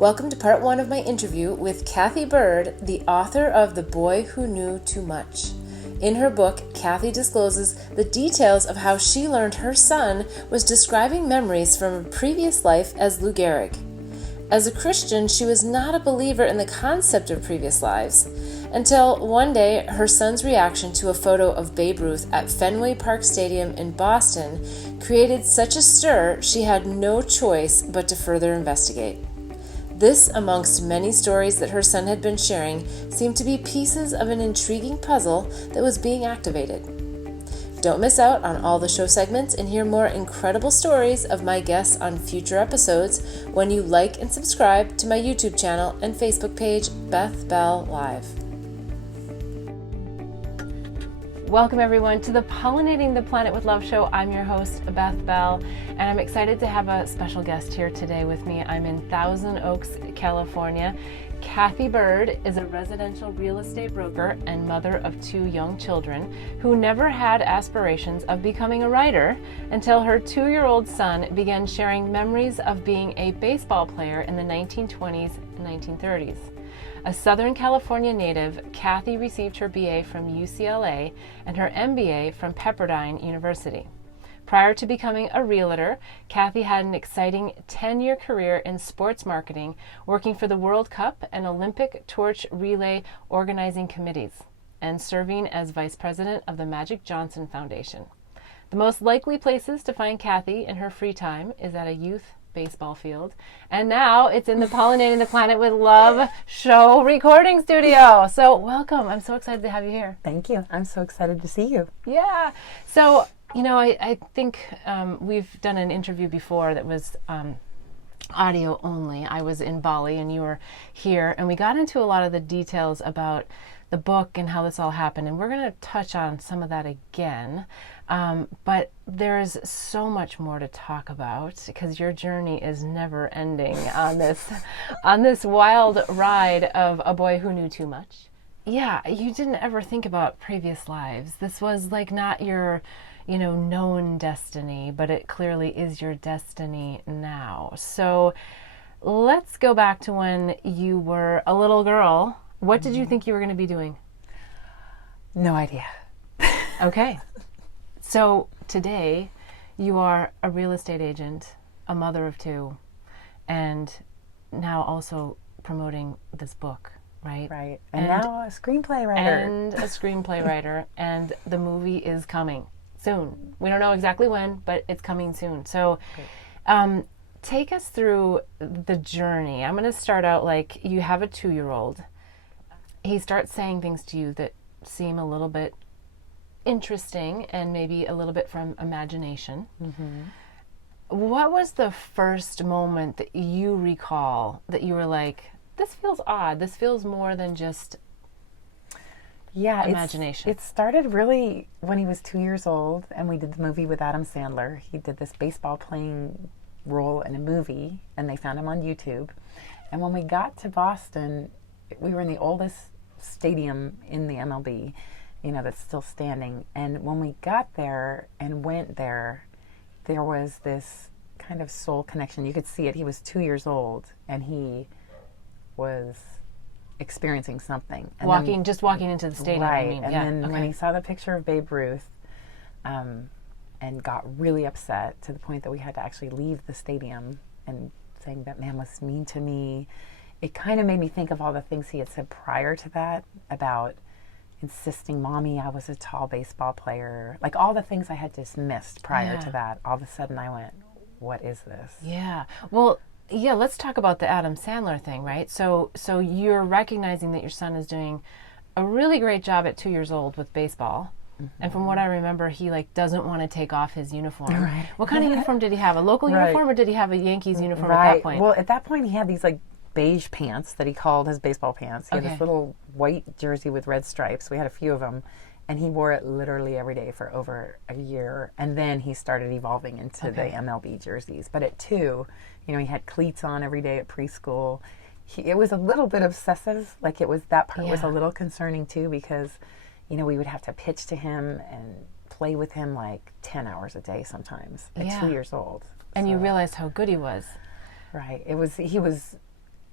Welcome to part one of my interview with Cathy Byrd, the author of The Boy Who Knew Too Much. In her book, Cathy discloses the details of how she learned her son was describing memories from a previous life as Lou Gehrig. As a Christian, she was not a believer in the concept of previous lives, until one day her son's reaction to a photo of Babe Ruth at Fenway Park Stadium in Boston created such a stir she had no choice but to further investigate. This, amongst many stories that her son had been sharing, seemed to be pieces of an intriguing puzzle that was being activated. Don't miss out on all the show segments and hear more incredible stories of my guests on future episodes when you like and subscribe to my YouTube channel and Facebook page, Beth Bell Live. Welcome everyone to the Pollinating the Planet with Love show. I'm your host, Beth Bell, and I'm excited to have a special guest here today with me. I'm in Thousand Oaks, California. Cathy Byrd is a residential real estate broker and mother of two young children who never had aspirations of becoming a writer until her 2-year-old son began sharing memories of being a baseball player in the 1920s and 1930s. A Southern California native, Cathy received her BA from UCLA and her MBA from Pepperdine University. Prior to becoming a realtor, Cathy had an exciting 10-year career in sports marketing, working for the World Cup and Olympic torch relay organizing committees, and serving as vice president of the Magic Johnson Foundation. The most likely places to find Cathy in her free time is at a youth baseball field, and now it's in the Pollinating the Planet with Love show recording studio. So welcome. I'm so excited to have you here. Thank you. I'm so excited to see you. Yeah. So, you know, I think we've done an interview before that was audio only. I was in Bali and you were here, and we got into a lot of the details about the book and how this all happened, and we're going to touch on some of that again. But there's so much more to talk about because your journey is never ending on this wild ride of a boy who knew too much. Yeah, you didn't ever think about previous lives. This was like not your, known destiny, but it clearly is your destiny now. So let's go back to when you were a little girl. What did you think you were going to be doing? No idea. Okay. So today you are a real estate agent, a mother of two, and now also promoting this book, right? Right. And now a screenplay writer. And the movie is coming soon. We don't know exactly when, but it's coming soon. So take us through the journey. I'm going to start out like you have a 2-year-old. He starts saying things to you that seem a little bit interesting and maybe a little bit from imagination. Mm-hmm. What was the first moment that you recall that you were like, this feels odd, this feels more than just imagination? It started really when he was 2 years old and we did the movie with Adam Sandler. He did this baseball playing role in a movie and they found him on YouTube. And when we got to Boston, we were in the oldest stadium in the MLB, that's still standing. And when we got there and went there, there was this kind of soul connection. You could see it. He was 2 years old and he was experiencing something. And just walking into the stadium. Right. Then when he saw the picture of Babe Ruth and got really upset to the point that we had to actually leave the stadium and saying that man was mean to me, it kind of made me think of all the things he had said prior to that about insisting, Mommy, I was a tall baseball player. Like all the things I had dismissed prior to that. All of a sudden I went, what is this? Yeah. Well, yeah, let's talk about the Adam Sandler thing, right? So you're recognizing that your son is doing a really great job at 2 years old with baseball. Mm-hmm. And from what I remember, he doesn't want to take off his uniform. Right. What kind of uniform did he have? A local uniform or did he have a Yankees uniform at that point? Well, at that point he had these beige pants that he called his baseball pants. He had this little white jersey with red stripes. We had a few of them. And he wore it literally every day for over a year. And then he started evolving into the MLB jerseys. But at 2, he had cleats on every day at preschool. It was a little bit obsessive. That part was a little concerning too because, we would have to pitch to him and play with him 10 hours a day sometimes at 2 years old. And you realized how good he was. Right. He was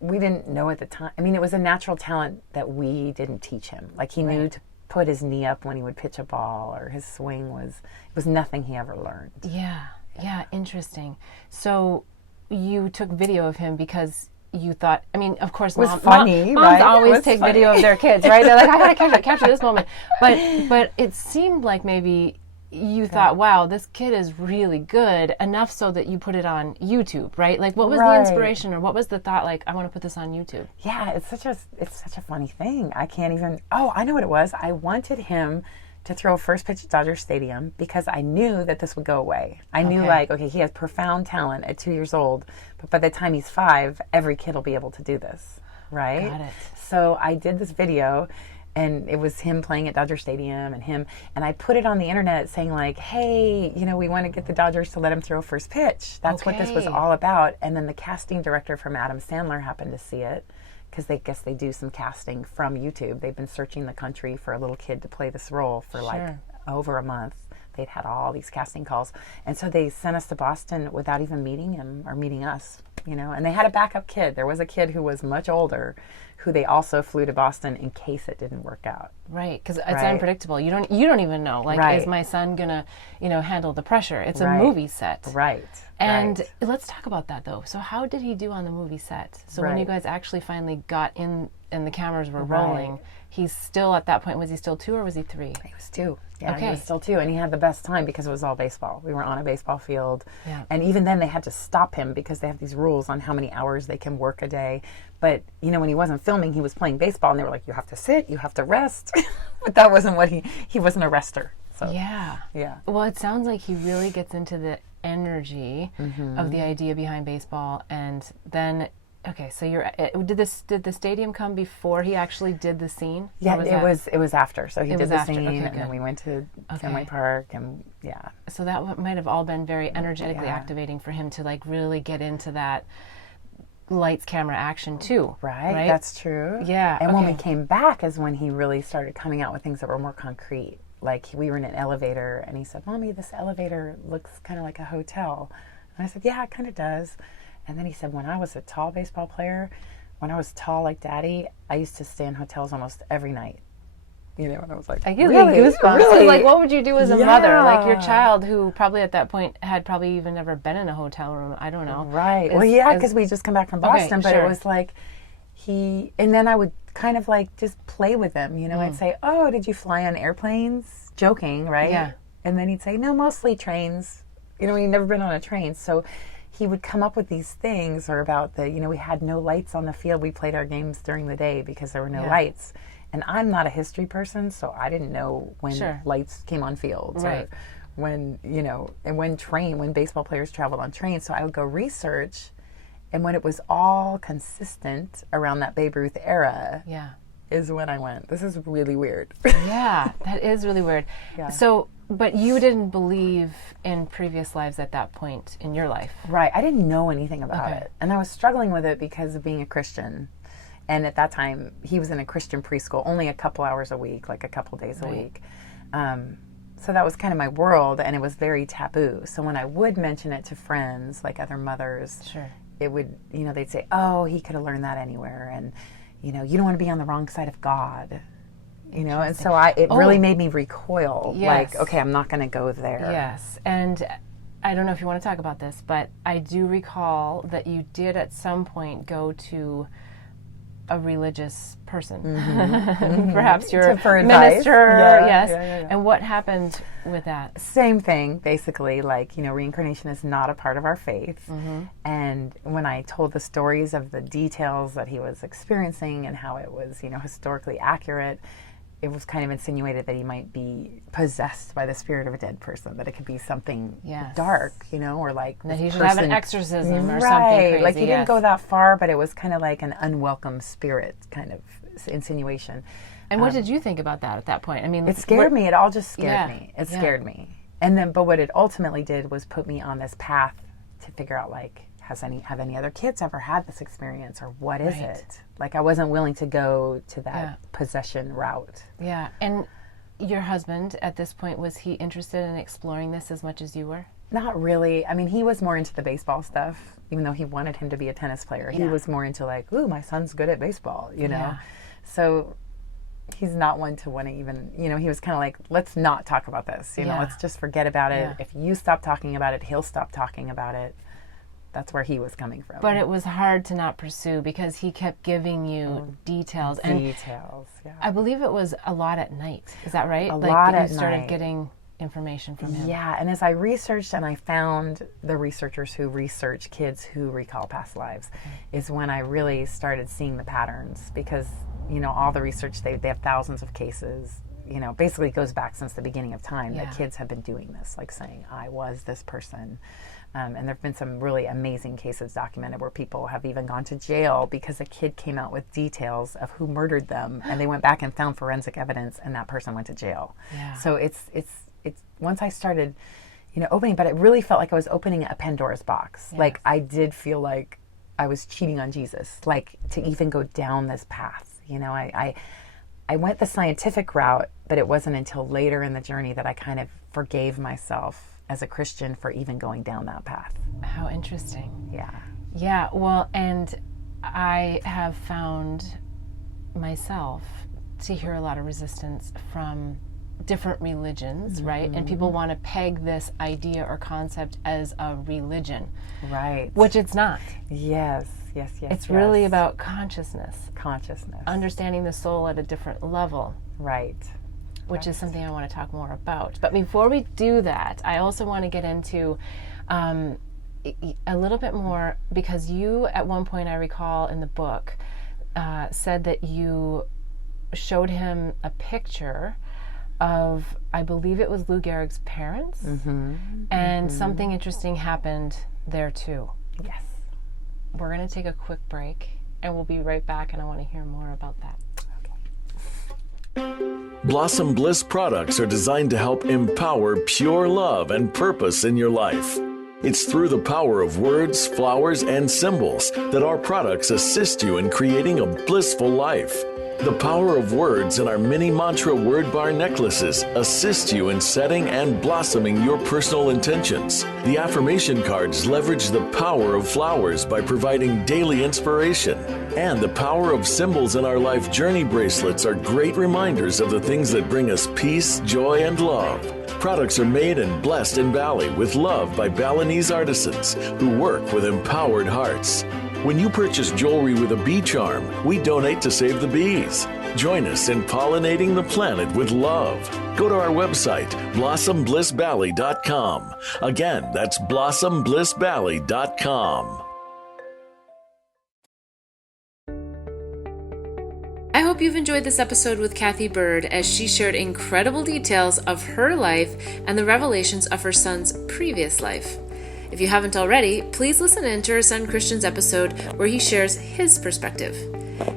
we didn't know at the time. I mean, it was a natural talent that we didn't teach him. Like, he knew to put his knee up when he would pitch a ball, or his swing was nothing he ever learned. Yeah, interesting. So you took video of him because you thought, I mean, of course, moms always take video of their kids, right? They're like, I gotta capture this moment. But it seemed like maybe you thought, wow, this kid is really good, enough so that you put it on YouTube, right? Like, what was the inspiration, or what was the thought, like, I want to put this on YouTube? Yeah, it's such a funny thing. I can't even, I know what it was. I wanted him to throw a first pitch at Dodger Stadium because I knew that this would go away. I knew, like, okay, he has profound talent at 2 years old, but by the time he's 5, every kid will be able to do this, right? Got it. So I did this video, and it was him playing at Dodger Stadium, and I put it on the internet saying, like, hey, we want to get the Dodgers to let him throw first pitch. That's what this was all about. And then the casting director from Adam Sandler happened to see it, because they guess they do some casting from YouTube. They've been searching the country for a little kid to play this role for like over a month. They'd had all these casting calls. And so they sent us to Boston without even meeting him or meeting us, and they had a backup kid. There was a kid who was much older who they also flew to Boston in case it didn't work out. Right, because it's unpredictable. You don't even know. Like, is my son gonna, handle the pressure? It's a movie set. Right. And let's talk about that, though. So how did he do on the movie set? So when you guys actually finally got in and the cameras were rolling, he's still, at that point, was he still 2 or was he 3? He was 2. Yeah, he was still 2. And he had the best time because it was all baseball. We were on a baseball field. Yeah. And even then they had to stop him because they have these rules on how many hours they can work a day. But, when he wasn't filming, he was playing baseball, and they were like, you have to sit, you have to rest. But that wasn't what he wasn't a rester. So, yeah. Well, it sounds like he really gets into the energy of the idea behind baseball. And then, so did the stadium come before he actually did the scene? Yeah, it was after. So he did the scene, and then we went to Fenway Park, and So that might have all been very energetically activating for him to, like, really get into that lights, camera, action too. Right? That's true. Yeah. And when we came back is when he really started coming out with things that were more concrete. Like, we were in an elevator, and he said, Mommy, this elevator looks kind of like a hotel. And I said, yeah, it kind of does. And then he said, when I was a tall baseball player, when I was tall like Daddy, I used to stay in hotels almost every night. And I was like, I get goosebumps. Really? Like, what would you do as a mother? Like, your child, who probably at that point had probably even never been in a hotel room. I don't know. Right. Because we just come back from Boston, but it was like and then I would kind of like just play with him. I'd say, oh, did you fly on airplanes? Joking, right? Yeah. And then he'd say, no, mostly trains. He'd never been on a train. So he would come up with these things, or about we had no lights on the field. We played our games during the day because there were no lights. And I'm not a history person, so I didn't know when lights came on fields, or when, and when baseball players traveled on trains. So I would go research, and when it was all consistent around that Babe Ruth era, is when I went, this is really weird. Yeah, that is really weird. Yeah. So, but you didn't believe in previous lives at that point in your life. Right. I didn't know anything about it. And I was struggling with it because of being a Christian. And at that time, he was in a Christian preschool, only a couple hours a week, like a couple days a week. So that was kind of my world, and it was very taboo. So when I would mention it to friends, like other mothers, it would, they'd say, oh, he could have learned that anywhere. And, you don't want to be on the wrong side of God. And so it really made me recoil. Like, okay, I'm not going to go there. Yes. And I don't know if you want to talk about this, but I do recall that you did at some point go to a religious person. Perhaps you're a minister. Yes. And what happened with that? Same thing, basically. Like, reincarnation is not a part of our faith. And when I told the stories of the details that he was experiencing and how it was, historically accurate, it was kind of insinuated that he might be possessed by the spirit of a dead person, that it could be something dark, or like that he should have an exorcism or something crazy. Like, he didn't go that far, but it was kind of like an unwelcome spirit kind of insinuation. And what did you think about that at that point? I mean, it scared me. It all just scared me. It scared me. And then, but what it ultimately did was put me on this path to figure out, like, have any other kids ever had this experience, or what is it? Like, I wasn't willing to go to that possession route. Yeah. And your husband, at this point, was he interested in exploring this as much as you were? Not really. I mean, he was more into the baseball stuff, even though he wanted him to be a tennis player. He was more into like, ooh, my son's good at baseball, you know? Yeah. So he's not one to want to even, you know, he was kind of like, let's not talk about this, you know, let's just forget about it. If you stop talking about it, he'll stop talking about it. That's where he was coming from. But it was hard to not pursue because he kept giving you details. And I believe it was a lot at night. Is that right? A lot at night. You started getting information from him. Yeah, and as I researched and I found the researchers who research kids who recall past lives, is when I really started seeing the patterns, because, you know, all the research, they have thousands of cases, you know, basically goes back since the beginning of time that kids have been doing this, like saying, I was this person. And there have been some really amazing cases documented where people have even gone to jail because a kid came out with details of who murdered them, and they went back and found forensic evidence, and that person went to jail. So it's once I started, you know, opening, but it really felt like I was opening a Pandora's box. Like I did feel like I was cheating on Jesus, like to even go down this path. You know, I went the scientific route, but it wasn't until later in the journey that I kind of forgave myself as a Christian for even going down that path. How interesting. Yeah, well, and I have found myself to hear a lot of resistance from different religions, right? And people want to peg this idea or concept as a religion. Right. Which it's not. Yes. It's really about consciousness. Understanding the soul at a different level. Right. Which is something I want to talk more about. But before we do that, I also want to get into a little bit more, because you, at one point, I recall in the book, said that you showed him a picture of, I believe it was Lou Gehrig's parents, and something interesting happened there too. Yes. We're going to take a quick break, and we'll be right back, and I want to hear more about that. Blossom Bliss products are designed to help empower pure love and purpose in your life. It's through the power of words, flowers, and symbols that our products assist you in creating a blissful life. The power of words in our mini mantra word bar necklaces assist you in setting and blossoming your personal intentions. The affirmation cards leverage the power of flowers by providing daily inspiration. And the power of symbols in our life journey bracelets are great reminders of the things that bring us peace, joy, and love. Products are made and blessed in Bali with love by Balinese artisans who work with empowered hearts. When you purchase jewelry with a bee charm, we donate to save the bees. Join us in pollinating the planet with love. Go to our website, blossomblissbali.com. Again, that's blossomblissbali.com. I hope you've enjoyed this episode with Cathy Byrd as she shared incredible details of her life and the revelations of her son's previous life. If you haven't already, please listen in to her son Christian's episode where he shares his perspective.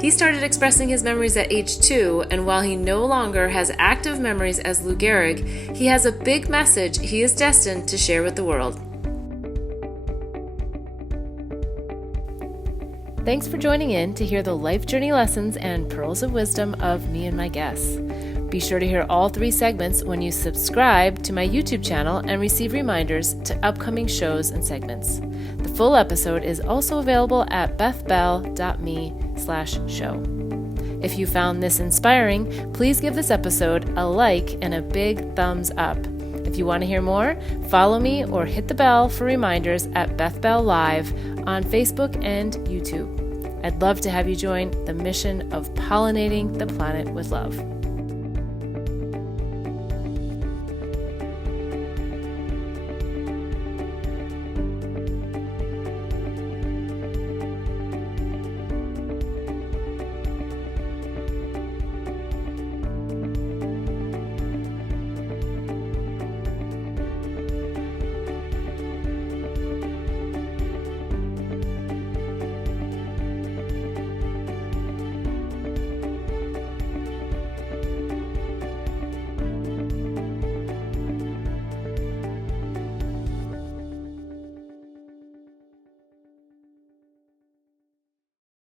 He started expressing his memories at age 2, and while he no longer has active memories as Lou Gehrig, he has a big message he is destined to share with the world. Thanks for joining in to hear the life journey lessons and pearls of wisdom of me and my guests. Be sure to hear all 3 segments when you subscribe to my YouTube channel and receive reminders to upcoming shows and segments. The full episode is also available at bethbell.me/show. If you found this inspiring, please give this episode a like and a big thumbs up. If you want to hear more, follow me or hit the bell for reminders at Beth Bell Live on Facebook and YouTube. I'd love to have you join the mission of pollinating the planet with love.